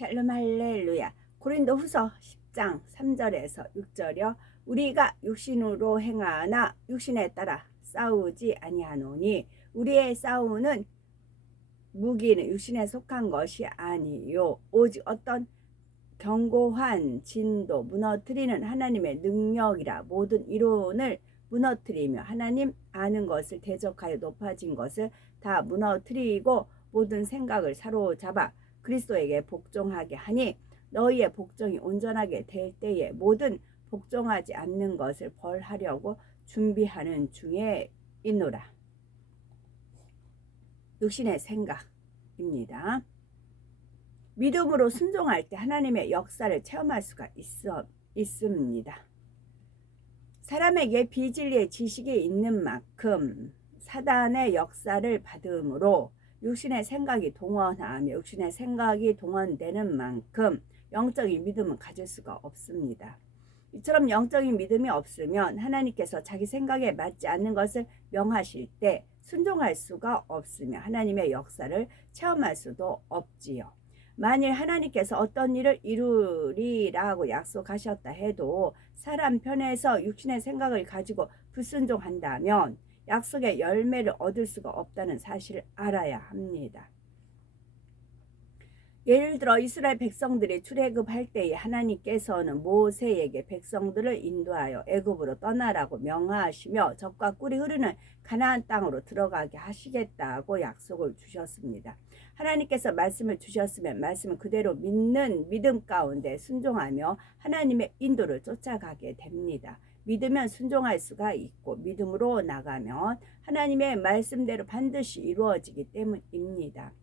샬롬 할렐루야. 고린도후서 10장 3절에서 6절이요. 우리가 육신으로 행하나 육신에 따라 싸우지 아니하노니 우리의 싸우는 무기는 육신에 속한 것이 아니요 오직 어떤 견고한 진도 무너뜨리는 하나님의 능력이라. 모든 이론을 무너뜨리며 하나님 아는 것을 대적하여 높아진 것을 다 무너뜨리고 모든 생각을 사로잡아 그리스도에게 복종하게 하니 너희의 복종이 온전하게 될 때에 모든 복종하지 않는 것을 벌하려고 준비하는 중에 있노라. 육신의 생각입니다. 믿음으로 순종할 때 하나님의 역사를 체험할 수가 있습니다. 사람에게 비진리의 지식이 있는 만큼 사단의 역사를 받음으로 육신의 생각이 동원하며 육신의 생각이 동원되는 만큼 영적인 믿음은 가질 수가 없습니다. 이처럼 영적인 믿음이 없으면 하나님께서 자기 생각에 맞지 않는 것을 명하실 때 순종할 수가 없으며 하나님의 역사를 체험할 수도 없지요. 만일 하나님께서 어떤 일을 이루리라고 약속하셨다 해도 사람 편에서 육신의 생각을 가지고 불순종한다면 약속의 열매를 얻을 수가 없다는 사실을 알아야 합니다. 예를 들어 이스라엘 백성들이 출애굽할 때에 하나님께서는 모세에게 백성들을 인도하여 애굽으로 떠나라고 명하시며 젖과 꿀이 흐르는 가나안 땅으로 들어가게 하시겠다고 약속을 주셨습니다. 하나님께서 말씀을 주셨으면 말씀을 그대로 믿는 믿음 가운데 순종하며 하나님의 인도를 쫓아가게 됩니다. 믿으면 순종할 수가 있고 믿음으로 나가면 하나님의 말씀대로 반드시 이루어지기 때문입니다.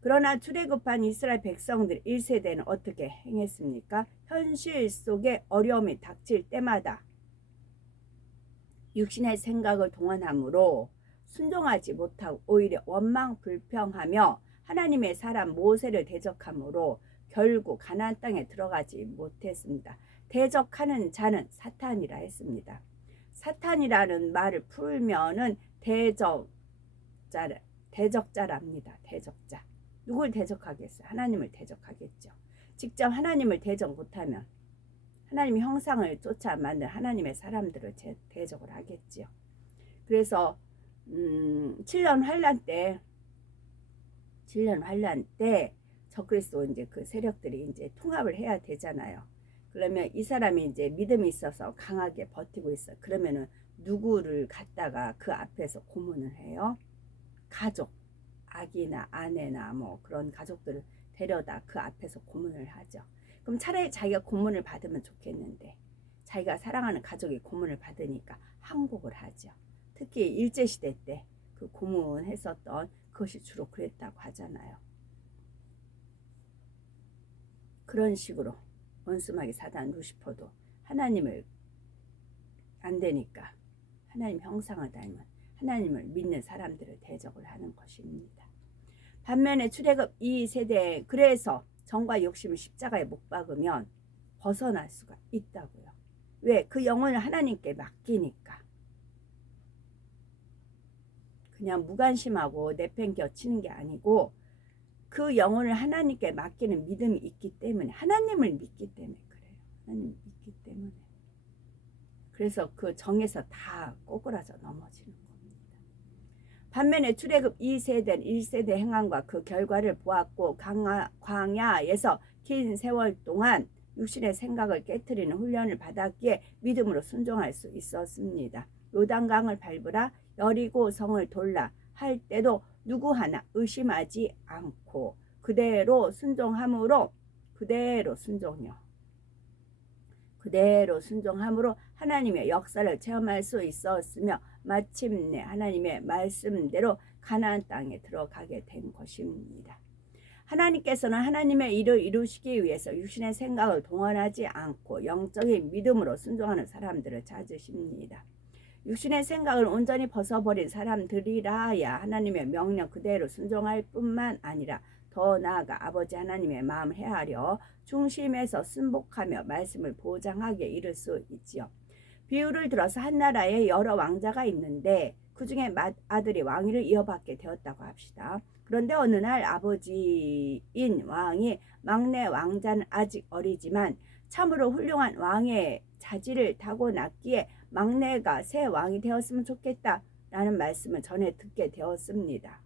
그러나 출애굽한 이스라엘 백성들 1세대는 어떻게 행했습니까? 현실 속에 어려움이 닥칠 때마다 육신의 생각을 동원함으로 순종하지 못하고 오히려 원망 불평하며 하나님의 사람 모세를 대적함으로 결국 가나안 땅에 들어가지 못했습니다. 대적하는 자는 사탄이라 했습니다. 사탄이라는 말을 풀면은 대적자랍니다. 대적자. 누굴 대적하겠어요? 하나님을 대적하겠죠. 직접 하나님을 대적 못하면 하나님의 형상을 쫓아 만든 하나님의 사람들을 대적을 하겠지요. 그래서 7년 환란 때 적그리스도 이제 그 세력들이 이제 통합을 해야 되잖아요. 그러면 이 사람이 이제 믿음이 있어서 강하게 버티고 있어. 그러면은 누구를 갖다가 그 앞에서 고문을 해요? 가족, 아기나 아내나 뭐 그런 가족들을 데려다 그 앞에서 고문을 하죠. 그럼 차라리 자기가 고문을 받으면 좋겠는데 자기가 사랑하는 가족이 고문을 받으니까 항복을 하죠. 특히 일제시대 때 그 고문했었던 그것이 주로 그랬다고 하잖아요. 그런 식으로 원수마귀 사단 루시퍼도 하나님을 안 되니까 하나님 형상을 닮은 하나님을 믿는 사람들을 대적을 하는 것입니다. 반면에 출애굽 2세대 그래서 정과 욕심을 십자가에 못 박으면 벗어날 수가 있다고요. 왜? 그 영혼을 하나님께 맡기니까. 그냥 무관심하고 내팽겨치는 게 아니고 그 영혼을 하나님께 맡기는 믿음이 있기 때문에 하나님을 믿기 때문에 그래요. 하나님을 믿기 때문에. 그래서 그 정에서 다 꼬꾸라져 넘어지는 겁니다. 반면에 출애굽 2세대는 1세대 행함과 그 결과를 보았고 광야에서 긴 세월 동안 육신의 생각을 깨트리는 훈련을 받았기에 믿음으로 순종할 수 있었습니다. 요단강을 밟으라 여리고 성을 돌라 할 때도 누구 하나 의심하지 않고 그대로 순종함으로 그대로 순종함으로 하나님의 역사를 체험할 수 있었으며 마침내 하나님의 말씀대로 가나안 땅에 들어가게 된 것입니다. 하나님께서는 하나님의 일을 이루시기 위해서 육신의 생각을 동원하지 않고 영적인 믿음으로 순종하는 사람들을 찾으십니다. 육신의 생각을 온전히 벗어버린 사람들이라야 하나님의 명령 그대로 순종할 뿐만 아니라 더 나아가 아버지 하나님의 마음을 헤아려 중심에서 순복하며 말씀을 보장하게 이를 수 있지요. 비유를 들어서 한 나라에 여러 왕자가 있는데 그 중에 맏아들이 왕위를 이어받게 되었다고 합시다. 그런데 어느 날 아버지인 왕이 막내 왕자는 아직 어리지만 참으로 훌륭한 왕의 자질을 타고났기에 막내가 새 왕이 되었으면 좋겠다라는 말씀을 전해 듣게 되었습니다.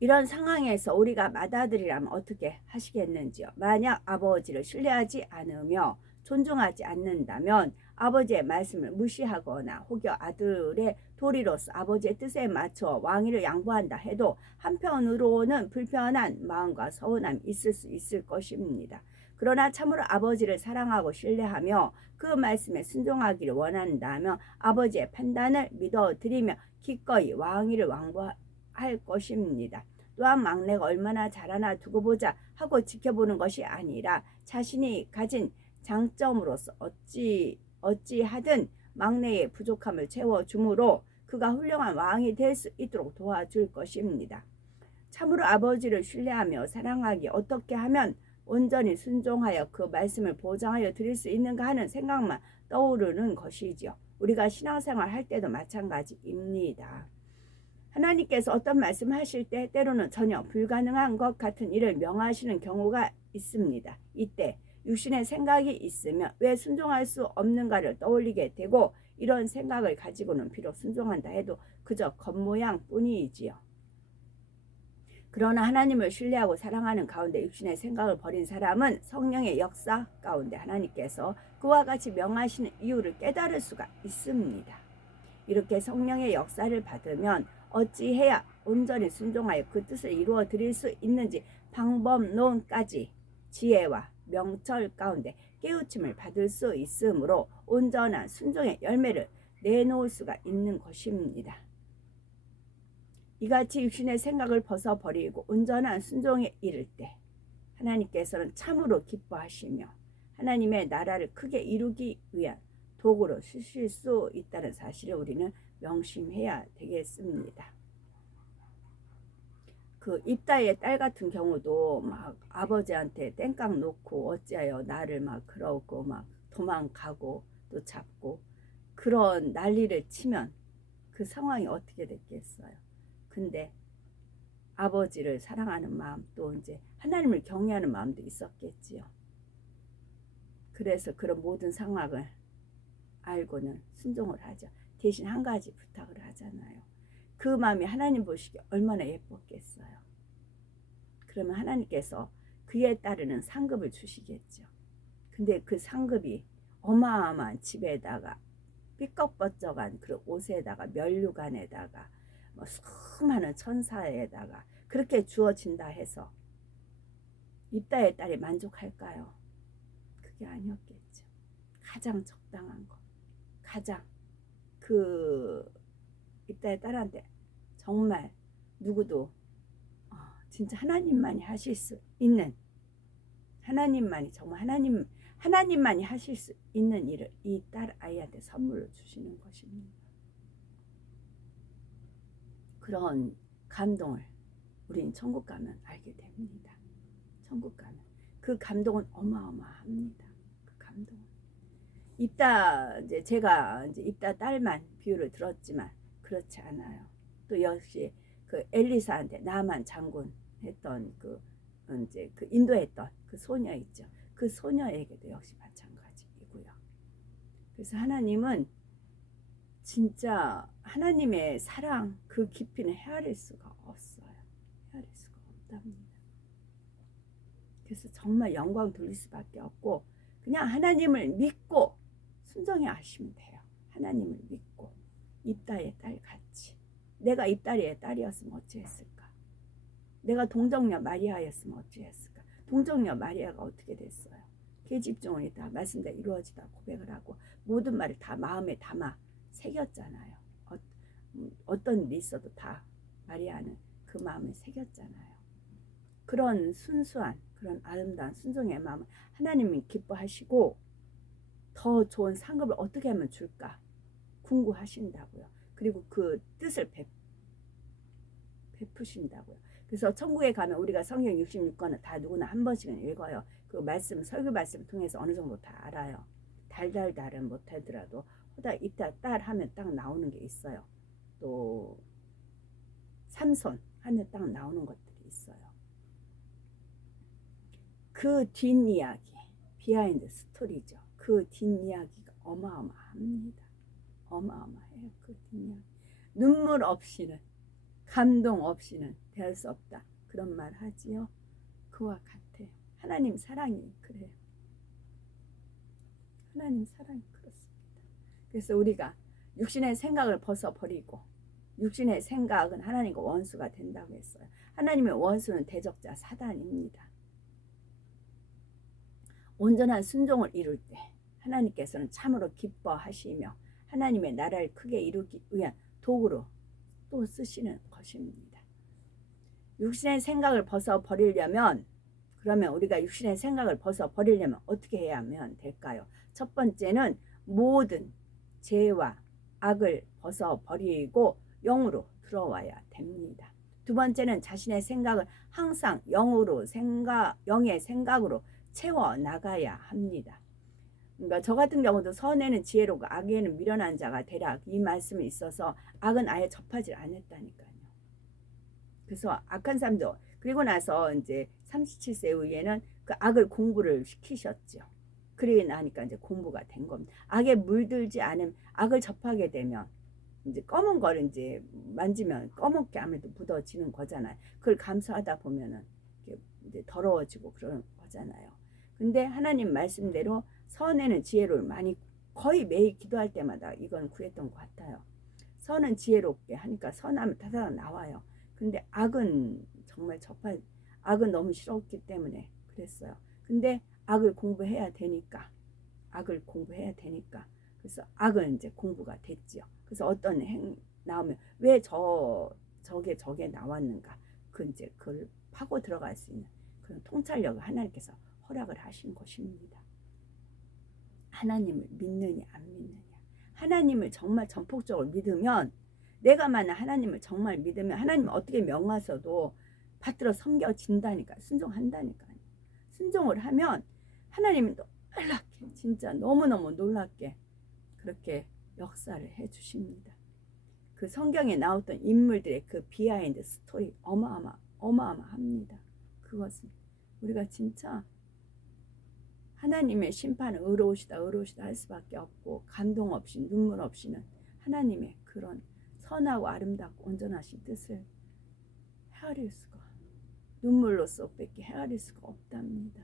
이런 상황에서 우리가 맏아들이라면 어떻게 하시겠는지요? 만약 아버지를 신뢰하지 않으며 존중하지 않는다면 아버지의 말씀을 무시하거나 혹여 아들의 도리로서 아버지의 뜻에 맞춰 왕위를 양보한다 해도 한편으로는 불편한 마음과 서운함이 있을 수 있을 것입니다. 그러나 참으로 아버지를 사랑하고 신뢰하며 그 말씀에 순종하기를 원한다면 아버지의 판단을 믿어드리며 기꺼이 왕위를 왕보할 것입니다. 또한 막내가 얼마나 잘하나 두고 보자 하고 지켜보는 것이 아니라 자신이 가진 장점으로서 어찌하든 막내의 부족함을 채워주므로 그가 훌륭한 왕이 될 수 있도록 도와줄 것입니다. 참으로 아버지를 신뢰하며 사랑하기 어떻게 하면 온전히 순종하여 그 말씀을 보장하여 드릴 수 있는가 하는 생각만 떠오르는 것이지요. 우리가 신앙생활 할 때도 마찬가지입니다. 하나님께서 어떤 말씀을 하실 때 때로는 전혀 불가능한 것 같은 일을 명하시는 경우가 있습니다. 이때 육신의 생각이 있으면 왜 순종할 수 없는가를 떠올리게 되고 이런 생각을 가지고는 비록 순종한다 해도 그저 겉모양 뿐이지요. 그러나 하나님을 신뢰하고 사랑하는 가운데 육신의 생각을 버린 사람은 성령의 역사 가운데 하나님께서 그와 같이 명하시는 이유를 깨달을 수가 있습니다. 이렇게 성령의 역사를 받으면 어찌해야 온전히 순종하여 그 뜻을 이루어 드릴 수 있는지 방법론까지 지혜와 명철 가운데 깨우침을 받을 수 있으므로 온전한 순종의 열매를 내놓을 수가 있는 것입니다. 이같이 육신의 생각을 벗어버리고 온전한 순종에 이를 때 하나님께서는 참으로 기뻐하시며 하나님의 나라를 크게 이루기 위한 도구로 쓰실 수 있다는 사실을 우리는 명심해야 되겠습니다. 그 입다의 딸 같은 경우도 막 아버지한테 땡깡 놓고 어찌하여 나를 막 그러고 막 도망가고 또 잡고 그런 난리를 치면 그 상황이 어떻게 됐겠어요. 근데 아버지를 사랑하는 마음 또 이제 하나님을 경외하는 마음도 있었겠지요. 그래서 그런 모든 상황을 알고는 순종을 하죠. 대신 한 가지 부탁을 하잖아요. 그 마음이 하나님 보시기에 얼마나 예뻤겠어요. 그러면 하나님께서 그에 따르는 상급을 주시겠죠. 근데 그 상급이 어마어마한 집에다가 삐걱번쩍한 그 옷에다가 면류관에다가 뭐 수많은 천사에다가 그렇게 주어진다 해서 입다의 딸이 만족할까요? 그게 아니었겠죠. 가장 적당한 것, 가장 그 입다의 딸한테 정말 누구도 진짜 하나님만이 하실 수 있는, 하나님만이 정말 하나님만이 하실 수 있는 일을 이 딸 아이한테 선물로 주시는 것입니다. 그런 감동을 우리는 천국 가면 알게 됩니다. 천국 가면 그 감동은 어마어마합니다. 그 감동은 입다 이제 제가 이제 입다 딸만 비유를 들었지만 그렇지 않아요. 또 역시 그 엘리사한테 나만 장군 했던 그 이제 그 인도했던 그 소녀 있죠. 그 소녀에게도 역시 마찬가지이고요. 그래서 하나님은 진짜 하나님의 사랑 그 깊이는 헤아릴 수가 없어요. 헤아릴 수가 없답니다. 그래서 정말 영광 돌릴 수밖에 없고 그냥 하나님을 믿고 순종해 하시면 돼요. 하나님을 믿고 입다의 딸 같이. 내가 입다리의 딸이었으면 어찌했을까? 내가 동정녀 마리아였으면 어찌했을까? 동정녀 마리아가 어떻게 됐어요? 계집종이 다 말씀대로 이루어지다 고백을 하고 모든 말을 다 마음에 담아 새겼잖아요. 어떤 일이 있어도 다 마리아는 그 마음을 새겼잖아요. 그런 순수한 그런 아름다운 순종의 마음을 하나님이 기뻐하시고 더 좋은 상급을 어떻게 하면 줄까 궁구하신다고요. 그리고 그 뜻을 베푸신다고요. 그래서 천국에 가면 우리가 성경 66권을 다 누구나 한 번씩은 읽어요. 그 말씀 설교 말씀을 통해서 어느 정도 다 알아요. 달달달은 못하더라도 호다 이따 딸 하면 딱 나오는 게 있어요. 또 삼손 하면 딱 나오는 것들이 있어요. 그 뒷이야기, 비하인드 스토리죠. 그 뒷이야기가 어마어마합니다. 어마어마해요. 그 뒷이야기. 눈물 없이는, 감동 없이는 될 수 없다. 그런 말 하지요. 그와 같아요. 하나님 사랑이 그래요. 하나님 사랑이 그렇습니다. 그래서 우리가 육신의 생각을 벗어버리고, 육신의 생각은 하나님과 원수가 된다고 했어요. 하나님의 원수는 대적자 사단입니다. 온전한 순종을 이룰 때 하나님께서는 참으로 기뻐하시며 하나님의 나라를 크게 이루기 위한 도구로 또 쓰시는 것입니다. 육신의 생각을 벗어버리려면, 그러면 우리가 육신의 생각을 벗어버리려면 어떻게 해야 하면 될까요? 첫 번째는 모든 죄와 악을 벗어버리고 영으로 들어와야 됩니다. 두 번째는 자신의 생각을 항상 영의 생각으로 채워나가야 합니다. 그러니까 저 같은 경우도 선에는 지혜로고 악에는 미련한 자가 되라, 이 말씀이 있어서 악은 아예 접하지 않았다니까요. 그래서 악한 사람도, 그리고 나서 이제 37세 이후에는 그 악을 공부를 시키셨죠. 그러고 나니까 이제 공부가 된 겁니다. 악에 물들지 않으면, 악을 접하게 되면 이제 검은 걸 이제 만지면 검게 아무래도 묻어지는 거잖아요. 그걸 감수하다 보면은 이제 더러워지고 그러는 거잖아요. 근데 하나님 말씀대로 선에는 지혜를 많이, 거의 매일 기도할 때마다 이건 구했던 것 같아요. 선은 지혜롭게 하니까 선하면 다다닥 나와요. 근데 악은 정말 악은 너무 싫었기 때문에 그랬어요. 근데 악을 공부해야 되니까, 그래서 악은 이제 공부가 됐지요. 그래서 어떤 나오면 왜 저게 나왔는가, 이제 그걸 파고 들어갈 수 있는 그런 통찰력을 하나님께서 허락을 하신 것입니다. 하나님을 믿느냐 안 믿느냐. 하나님을 정말 전폭적으로 믿으면, 내가 만약 하나님을 정말 믿으면 하나님 어떻게 명하셔도 받들어 섬겨진다니까, 순종한다니까요. 순종을 하면 하나님은 놀랍게, 진짜 너무너무 놀랍게 그렇게 역사를 해주십니다. 그 성경에 나왔던 인물들의 그 비하인드 스토리 어마어마합니다. 그것은 우리가 진짜 하나님의 심판은 의로우시다 할 수밖에 없고, 감동 없이 눈물 없이는 하나님의 그런 선하고 아름답고 온전하신 뜻을 헤아릴 수가, 눈물로써 뺏기 헤아릴 수가 없답니다.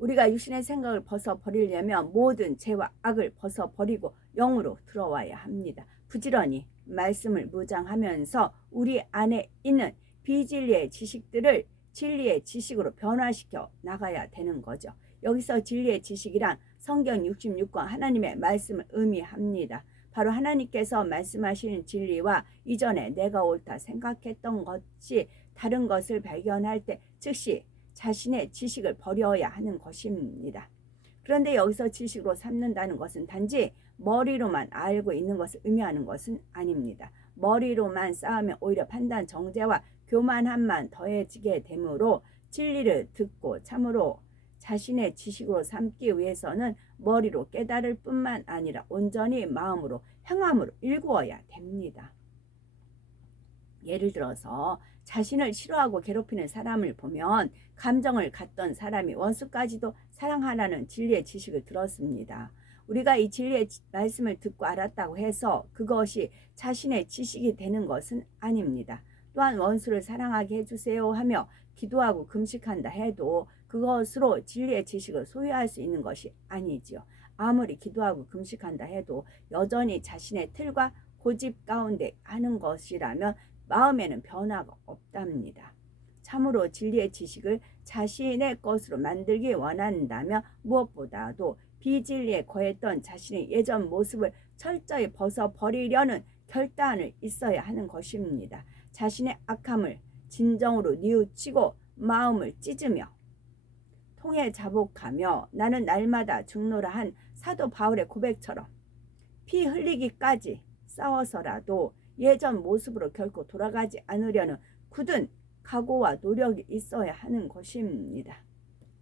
우리가 육신의 생각을 벗어버리려면 모든 죄와 악을 벗어버리고 영으로 들어와야 합니다. 부지런히 말씀을 묵상하면서 우리 안에 있는 비진리의 지식들을 진리의 지식으로 변화시켜 나가야 되는 거죠. 여기서 진리의 지식이란 성경 66권 하나님의 말씀을 의미합니다. 바로 하나님께서 말씀하시는 진리와 이전에 내가 옳다 생각했던 것이 다른 것을 발견할 때 즉시 자신의 지식을 버려야 하는 것입니다. 그런데 여기서 지식으로 삼는다는 것은 단지 머리로만 알고 있는 것을 의미하는 것은 아닙니다. 머리로만 쌓으면 오히려 판단, 정죄와 교만함만 더해지게 되므로 진리를 듣고 참으로 자신의 지식으로 삼기 위해서는 머리로 깨달을 뿐만 아니라 온전히 마음으로 행함으로 일구어야 됩니다. 예를 들어서 자신을 싫어하고 괴롭히는 사람을 보면 감정을 갖던 사람이 원수까지도 사랑하라는 진리의 지식을 들었습니다. 우리가 이 진리의 말씀을 듣고 알았다고 해서 그것이 자신의 지식이 되는 것은 아닙니다. 또한 원수를 사랑하게 해주세요 하며 기도하고 금식한다 해도 그것으로 진리의 지식을 소유할 수 있는 것이 아니지요. 아무리 기도하고 금식한다 해도 여전히 자신의 틀과 고집 가운데 하는 것이라면 마음에는 변화가 없답니다. 참으로 진리의 지식을 자신의 것으로 만들기 원한다면 무엇보다도 비진리에 거했던 자신의 예전 모습을 철저히 벗어버리려는 결단을 있어야 하는 것입니다. 자신의 악함을 진정으로 뉘우치고 마음을 찢으며 통에 자복하며 나는 날마다 죽노라 한 사도 바울의 고백처럼 피 흘리기까지 싸워서라도 예전 모습으로 결코 돌아가지 않으려는 굳은 각오와 노력이 있어야 하는 것입니다.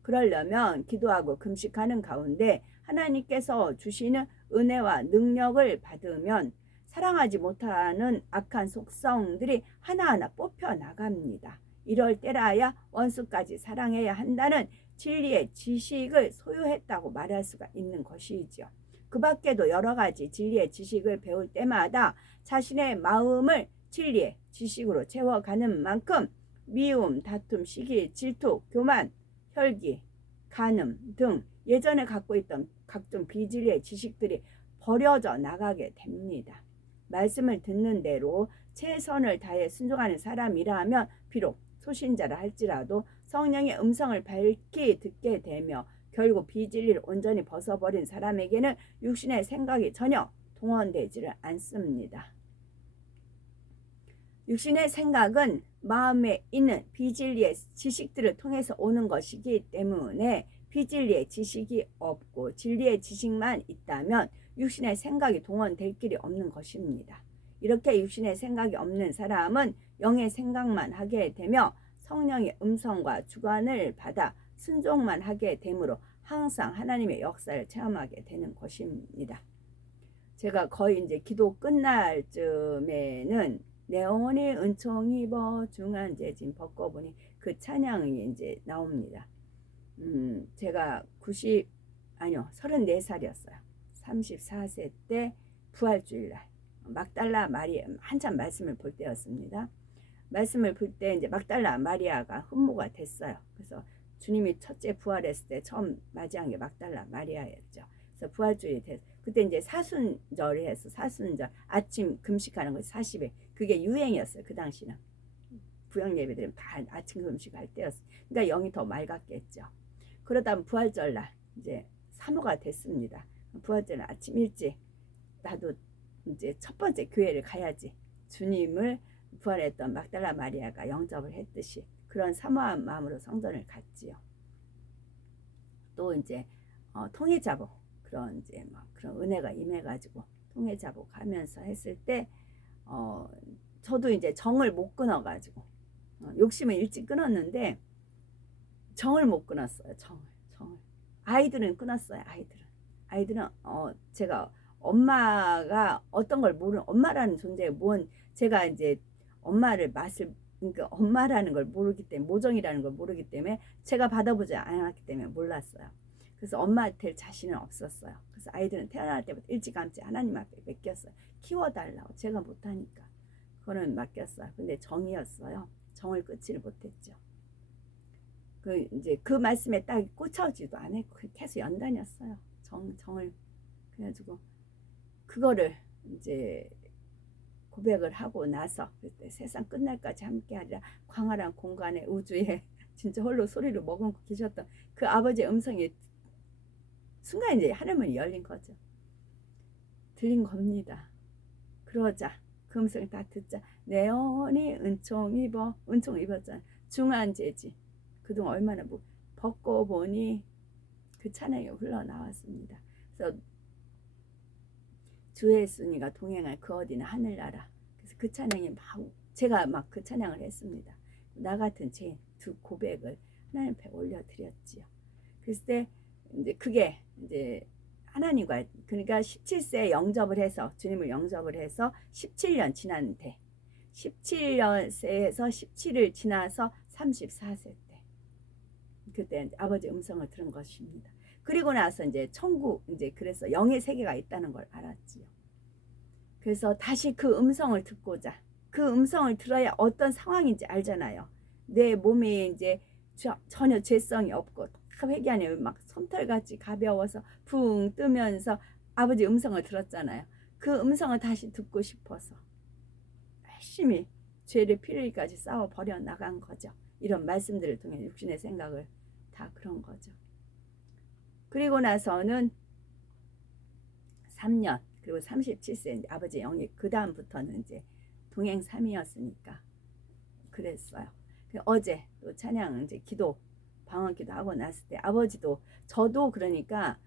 그러려면 기도하고 금식하는 가운데 하나님께서 주시는 은혜와 능력을 받으면 사랑하지 못하는 악한 속성들이 하나하나 뽑혀 나갑니다. 이럴 때라야 원수까지 사랑해야 한다는 진리의 지식을 소유했다고 말할 수가 있는 것이지요. 그 밖에도 여러 가지 진리의 지식을 배울 때마다 자신의 마음을 진리의 지식으로 채워가는 만큼 미움, 다툼, 시기, 질투, 교만, 혈기, 간음 등 예전에 갖고 있던 각종 비진리의 지식들이 버려져 나가게 됩니다. 말씀을 듣는 대로 최선을 다해 순종하는 사람이라면 비록 소신자라 할지라도 성령의 음성을 밝히 듣게 되며 결국 비진리를 온전히 벗어버린 사람에게는 육신의 생각이 전혀 동원되지를 않습니다. 육신의 생각은 마음에 있는 비진리의 지식들을 통해서 오는 것이기 때문에 비진리의 지식이 없고 진리의 지식만 있다면 육신의 생각이 동원될 길이 없는 것입니다. 이렇게 육신의 생각이 없는 사람은 영의 생각만 하게 되며 성령의 음성과 주관을 받아 순종만 하게 되므로 항상 하나님의 역사를 체험하게 되는 것입니다. 제가 거의 이제 기도 끝날 쯤에는 내 영혼이 은총 입어 중한 재짐 벗고보니 그 찬양이 이제 나옵니다. 제가 34살이었어요. 34세 때 부활주일날 막달라 마리아 한참 말씀을 볼 때였습니다. 말씀을 볼 때 이제 막달라 마리아가 흠모가 됐어요. 그래서 주님이 첫째 부활했을 때 처음 맞이한 게 막달라 마리아였죠. 그래서 부활주일이 됐어요. 그때 이제 사순절이 해서 사순절 아침 금식하는 거 40일 그게 유행이었어요. 그 당시는 부영 예배들은 다 아침 금식할 때였어요. 그러니까 영이 더 맑았겠죠. 그러다 부활절날 이제 사모가 됐습니다. 부활절날 아침 일찍 나도 이제 첫 번째 교회를 가야지. 주님을 부활했던 막달라 마리아가 영접을 했듯이 그런 사모한 마음으로 성전을 갔지요. 또 이제 통일자복 그런 이제 막 그런 은혜가 임해가지고 통일자복 하면서 했을 때 저도 이제 정을 못 끊어가지고 욕심을 일찍 끊었는데 정을 못 끊었어요. 정을 아이들은 끊었어요. 아이들은 제가 엄마가 어떤 걸 모르는 엄마라는 존재에 제가 이제 엄마를 그러니까 엄마라는 걸 모르기 때문에 모정이라는 걸 모르기 때문에 제가 받아보지 않았기 때문에 몰랐어요. 그래서 엄마 될 자신은 없었어요. 그래서 아이들은 태어날 때부터 일찌감치 하나님 앞에 맡겼어요. 키워달라고 제가 못하니까 그거는 맡겼어요. 근데 정이었어요. 정을 끊지를 못했죠. 이제 그 말씀에 딱 꽂혀지도 않았고 계속 연단이었어요. 정을 그래가지고 그거를 이제 고백을 하고 나서 그때 세상 끝날까지 함께하리라 광활한 공간에 우주에 진짜 홀로 소리를 머금고 계셨던 그 아버지의 음성이 순간 이제 하늘문이 열린 거죠. 들린 겁니다. 그러자 그 음성을 다 듣자 내 영혼이 은총 입었잖아. 중한 재지 그동안 얼마나 벗고 보니 그 찬양이 흘러나왔습니다. 그래서 주 예수님과 동행할 그 어디나 하늘나라. 그래서 그 찬양이 제가 막 그 찬양을 했습니다. 나 같은 제 두 고백을 하나님 앞에 올려드렸지요. 그랬을 때 이제 그게 이제 하나님과 그러니까 17세에 영접을 해서 주님을 영접을 해서 17년 지났는데 17년세에서 17을 지나서 34세 때 그때 아버지 음성을 들은 것입니다. 그리고 나서 이제 천국 이제 그래서 영의 세계가 있다는 걸 알았지요. 그래서 다시 그 음성을 듣고자 그 음성을 들어야 어떤 상황인지 알잖아요. 내 몸에 이제 전혀 죄성이 없고 다 회개하니 막 솜털같이 가벼워서 붕 뜨면서 아버지 음성을 들었잖아요. 그 음성을 다시 듣고 싶어서 열심히 죄를 피흘리기까지 싸워 버려 나간 거죠. 이런 말씀들을 통해 육신의 생각을 다 그런 거죠. 그리고 나서는 3년 그리고 37세 아버지 영이 그 다음부터는 이제 동행 3이었으니까 그랬어요. 어제 또 찬양 이제 기도 방언기도 하고 났을 때 아버지도 저도 그러니까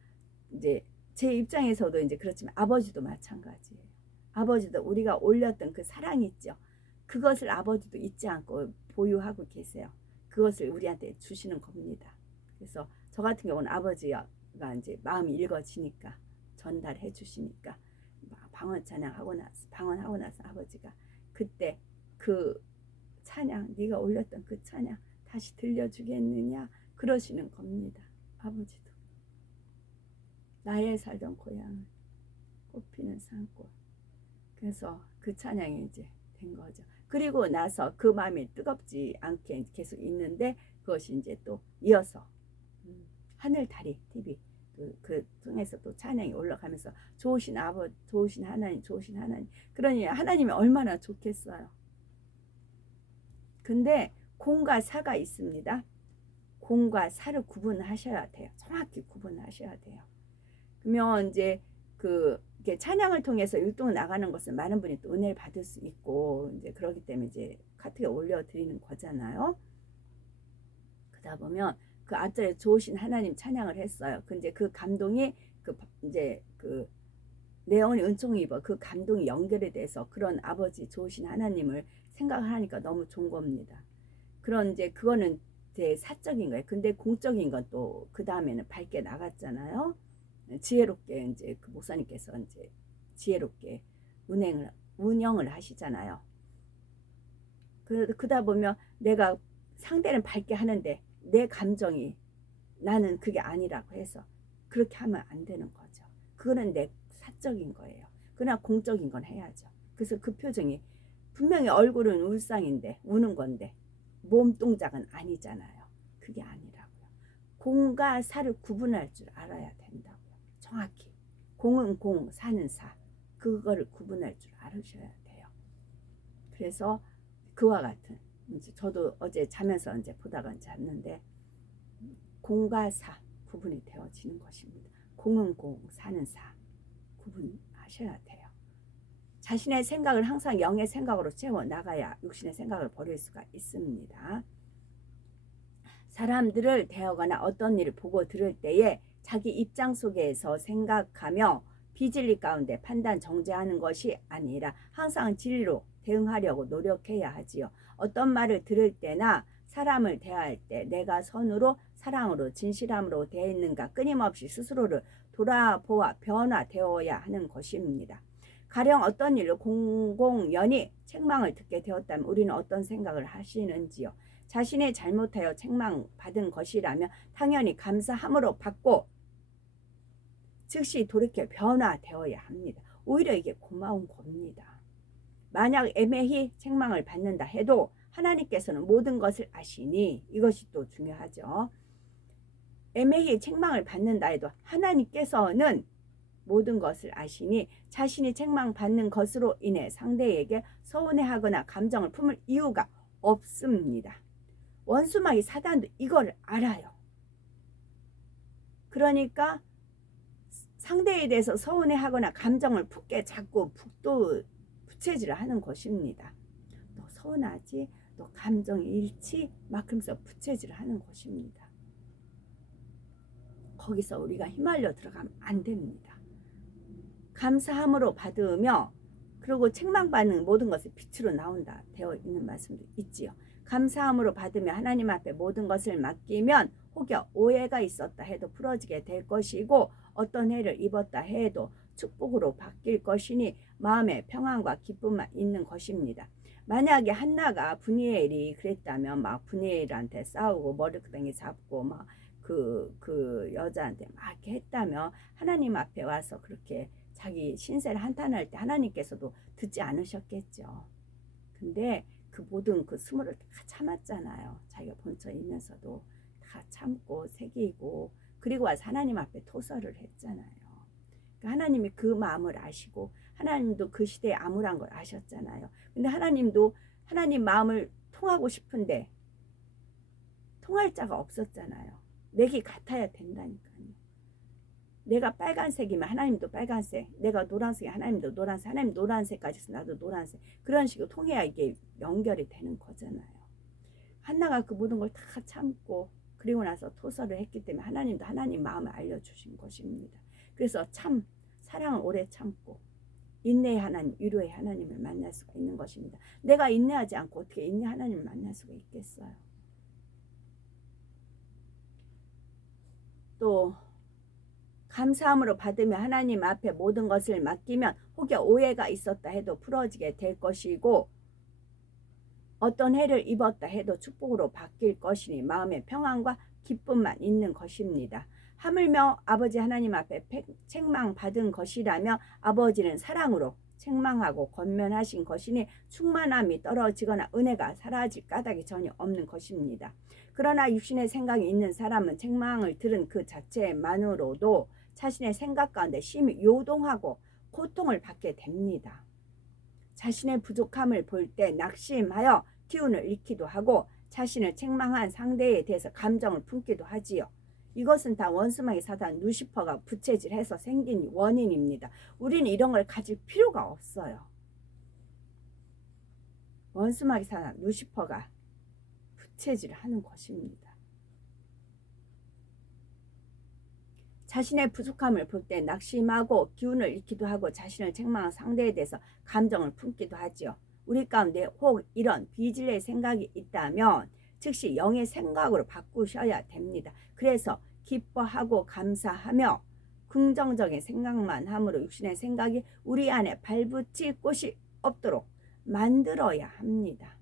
이제 제 입장에서도 이제 그렇지만 아버지도 마찬가지예요. 아버지도 우리가 올렸던 그 사랑 있죠. 그것을 아버지도 잊지 않고 보유하고 계세요. 그것을 우리한테 주시는 겁니다. 그래서 저 같은 경우는 아버지가 이제 마음이 읽어지니까 전달해 주시니까 방언 방언하고 나서 아버지가 그때 그 찬양, 네가 올렸던 그 찬양 다시 들려주겠느냐 그러시는 겁니다. 아버지도 나의 살던 고향은 꽃피는 산골. 그래서 그 찬양이 이제 된 거죠. 그리고 나서 그 마음이 뜨겁지 않게 계속 있는데 그것이 이제 또 이어서 하늘다리 TV 그 통해서 또 찬양이 올라가면서 좋으신 아버지, 좋으신 하나님, 좋으신 하나님. 그러니 하나님이 얼마나 좋겠어요. 근데 공과 사가 있습니다. 공과 사를 구분하셔야 돼요. 정확히 구분하셔야 돼요. 그러면 이제 이렇게 찬양을 통해서 율동을 나가는 것은 많은 분이 또 은혜를 받을 수 있고 이제 그렇기 때문에 이제 카트에 올려드리는 거잖아요. 그러다 보면 그 앞절에 좋으신 하나님 찬양을 했어요. 근데 그 감동이 이제 레온이 은총을 입어 그 감동이 연결이 돼서 그런 아버지 좋으신 하나님을 생각하니까 너무 좋은 겁니다. 그런 이제 그거는 제 사적인 거예요. 근데 공적인 건 또 그 다음에는 밝게 나갔잖아요. 지혜롭게 이제 그 목사님께서 이제 지혜롭게 운영을 하시잖아요. 그러다 보면 내가 상대는 밝게 하는데 내 감정이 나는 그게 아니라고 해서 그렇게 하면 안 되는 거죠. 그거는 내 사적인 거예요. 그러나 공적인 건 해야죠. 그래서 그 표정이 분명히 얼굴은 울상인데 우는 건데 몸 동작은 아니잖아요. 그게 아니라고요. 공과 사를 구분할 줄 알아야 된다고요. 정확히 공은 공, 사는 사 그거를 구분할 줄 알으셔야 돼요. 그래서 그와 같은 이제 저도 어제 자면서 이제 보다가 잤는데 공과 사 구분이 되어지는 것입니다. 공은 공, 사는 사 구분하셔야 돼요. 자신의 생각을 항상 영의 생각으로 채워 나가야 육신의 생각을 버릴 수가 있습니다. 사람들을 대하거나 어떤 일을 보고 들을 때에 자기 입장 속에서 생각하며 비진리 가운데 판단 정죄하는 것이 아니라 항상 진리로 대응하려고 노력해야 하지요. 어떤 말을 들을 때나 사람을 대할 때 내가 선으로 사랑으로 진실함으로 대했는가 끊임없이 스스로를 돌아보아 변화되어야 하는 것입니다. 가령 어떤 일로 공공연히 책망을 듣게 되었다면 우리는 어떤 생각을 하시는지요? 자신이 잘못하여 책망받은 것이라면 당연히 감사함으로 받고 즉시 돌이켜 변화되어야 합니다. 오히려 이게 고마운 겁니다. 만약 애매히 책망을 받는다 해도 하나님께서는 모든 것을 아시니 이것이 또 중요하죠. 애매히 책망을 받는다 해도 하나님께서는 모든 것을 아시니 자신이 책망받는 것으로 인해 상대에게 서운해하거나 감정을 품을 이유가 없습니다. 원수마귀 사단도 이걸 알아요. 그러니까 상대에 대해서 서운해하거나 감정을 품게 자꾸 부채질을 하는 것입니다. 너 서운하지? 너 감정이 잃지? 막 그러면서 부채질을 하는 것입니다. 거기서 우리가 휘말려 들어가면 안 됩니다. 감사함으로 받으며 그리고 책망받는 모든 것이 빛으로 나온다 되어 있는 말씀도 있지요. 감사함으로 받으며 하나님 앞에 모든 것을 맡기면 혹여 오해가 있었다 해도 풀어지게 될 것이고 어떤 해를 입었다 해도 축복으로 바뀔 것이니 마음에 평안과 기쁨만 있는 것입니다. 만약에 한나가 브니엘이 그랬다면 막 브니엘한테 싸우고 머리끄댕이 잡고 막 그 여자한테 막 이렇게 했다면 하나님 앞에 와서 그렇게 자기 신세를 한탄할 때 하나님께서도 듣지 않으셨겠죠. 근데 그 모든 그 수모를 다 참았잖아요. 자기가 본처이면서도 다 참고 새기고 그리고 와서 하나님 앞에 토설을 했잖아요. 그러니까 하나님이 그 마음을 아시고 하나님도 그 시대에 암울한 걸 아셨잖아요. 근데 하나님도 하나님 마음을 통하고 싶은데 통할 자가 없었잖아요. 내게 같아야 된다니까요. 내가 빨간색이면 하나님도 빨간색, 내가 노란색이면 하나님도 노란색, 하나님 노란색까지 해서 나도 노란색 그런 식으로 통해야 이게 연결이 되는 거잖아요. 한나가 그 모든 걸 다 참고 그리고 나서 토설을 했기 때문에 하나님도 하나님 마음을 알려주신 것입니다. 그래서 참 사랑을 오래 참고 인내의 하나님, 위로의 하나님을 만날 수가 있는 것입니다. 내가 인내하지 않고 어떻게 인내 하나님을 만날 수가 있겠어요? 또 감사함으로 받으며 하나님 앞에 모든 것을 맡기면 혹여 오해가 있었다 해도 풀어지게 될 것이고, 어떤 해를 입었다 해도 축복으로 바뀔 것이니 마음의 평안과 기쁨만 있는 것입니다. 하물며 아버지 하나님 앞에 책망받은 것이라며 아버지는 사랑으로 책망하고 권면하신 것이니 충만함이 떨어지거나 은혜가 사라질 까닭이 전혀 없는 것입니다. 그러나 육신의 생각이 있는 사람은 책망을 들은 그 자체만으로도 자신의 생각 가운데 심히 요동하고 고통을 받게 됩니다. 자신의 부족함을 볼 때 낙심하여 기운을 잃기도 하고 자신을 책망한 상대에 대해서 감정을 품기도 하지요. 이것은 다 원수마귀 사단 루시퍼가 부채질해서 생긴 원인입니다. 우리는 이런 걸 가질 필요가 없어요. 원수마귀 사단 루시퍼가 부채질하는 것입니다. 자신의 부족함을 볼 때 낙심하고 기운을 잃기도 하고 자신을 책망한 상대에 대해서 감정을 품기도 하지요. 우리 가운데 혹 이런 비진리의 생각이 있다면 즉시 영의 생각으로 바꾸셔야 됩니다. 그래서 기뻐하고 감사하며 긍정적인 생각만 함으로 육신의 생각이 우리 안에 발붙일 곳이 없도록 만들어야 합니다.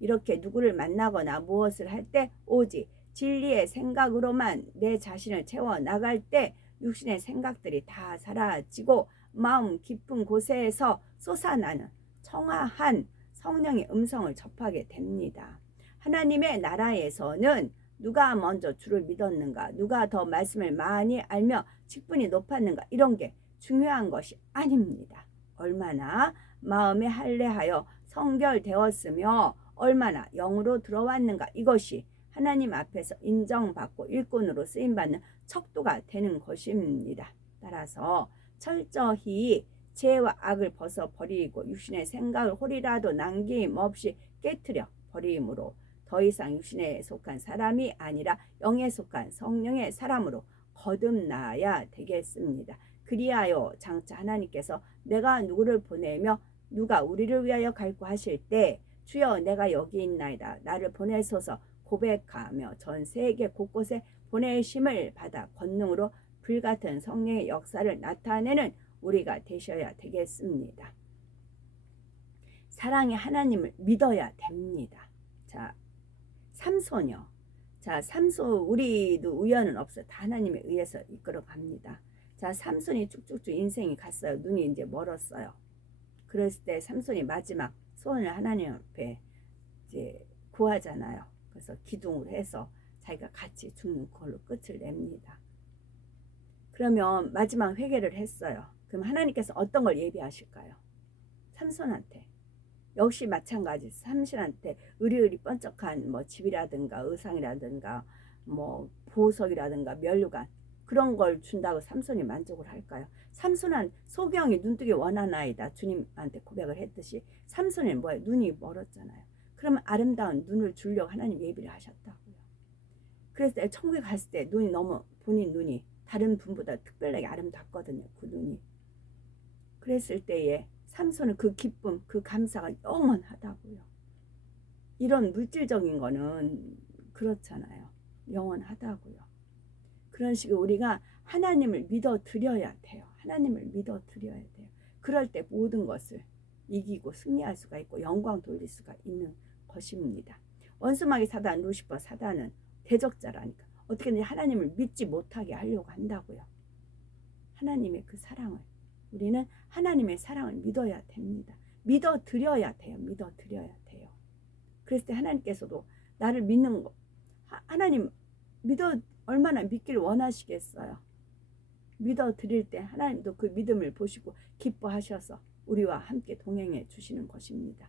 이렇게 누구를 만나거나 무엇을 할 때 오직 진리의 생각으로만 내 자신을 채워나갈 때 육신의 생각들이 다 사라지고 마음 깊은 곳에서 솟아나는 청아한 성령의 음성을 접하게 됩니다. 하나님의 나라에서는 누가 먼저 주를 믿었는가, 누가 더 말씀을 많이 알며 직분이 높았는가, 이런 게 중요한 것이 아닙니다. 얼마나 마음에 할례하여 성결되었으며 얼마나 영으로 들어왔는가, 이것이 하나님 앞에서 인정받고 일꾼으로 쓰임받는 척도가 되는 것입니다. 따라서 철저히 죄와 악을 벗어버리고 육신의 생각을 홀이라도 남김없이 깨트려 버림으로 더 이상 육신에 속한 사람이 아니라 영에 속한 성령의 사람으로 거듭나야 되겠습니다. 그리하여 장차 하나님께서 내가 누구를 보내며 누가 우리를 위하여 갈고 하실 때 주여 내가 여기 있나이다 나를 보내소서 고백하며 전 세계 곳곳에 보내심을 받아 권능으로 불같은 성령의 역사를 나타내는 우리가 되셔야 되겠습니다. 사랑의 하나님을 믿어야 됩니다. 자, 삼손이요. 자, 삼손 우리도 우연은 없어요. 다 하나님에 의해서 이끌어 갑니다. 자, 삼손이 쭉쭉쭉 인생이 갔어요. 눈이 이제 멀었어요. 그랬을 때 삼손이 마지막 소원을 하나님 앞에 이제 구하잖아요. 그래서 기둥을 해서 자기가 같이 죽는 걸로 끝을 냅니다. 그러면 마지막 회개를 했어요. 그럼 하나님께서 어떤 걸 예비하실까요? 삼손한테 역시 마찬가지 삼손한테 의리의리 번쩍한 뭐 집이라든가 의상이라든가 뭐 보석이라든가 면류관 그런 걸 준다고 삼손이 만족을 할까요? 삼손은 소경이 눈뜨기 원하나이다 주님한테 고백을 했듯이 삼손은 뭐예요? 눈이 멀었잖아요. 그러면 아름다운 눈을 주려고 하나님 예비를 하셨다고요. 그래서 천국에 갔을 때 눈이 너무 본인 눈이 다른 분보다 특별하게 아름답거든요. 그 눈이. 그랬을 때에 삼손은 그 기쁨, 그 감사가 영원하다고요. 이런 물질적인 거는 그렇잖아요. 영원하다고요. 그런 식으로 우리가 하나님을 믿어 드려야 돼요. 하나님을 믿어 드려야 돼요. 그럴 때 모든 것을 이기고 승리할 수가 있고 영광 돌릴 수가 있는 것입니다. 원수마귀 사단, 루시퍼 사단은 대적자라니까 어떻게든 하나님을 믿지 못하게 하려고 한다고요. 하나님의 그 사랑을 우리는 하나님의 사랑을 믿어야 됩니다. 믿어 드려야 돼요. 믿어 드려야 돼요. 그랬을 때 하나님께서도 나를 믿는 거 하나님 믿어 얼마나 믿기를 원하시겠어요. 믿어 드릴 때 하나님도 그 믿음을 보시고 기뻐하셔서 우리와 함께 동행해 주시는 것입니다.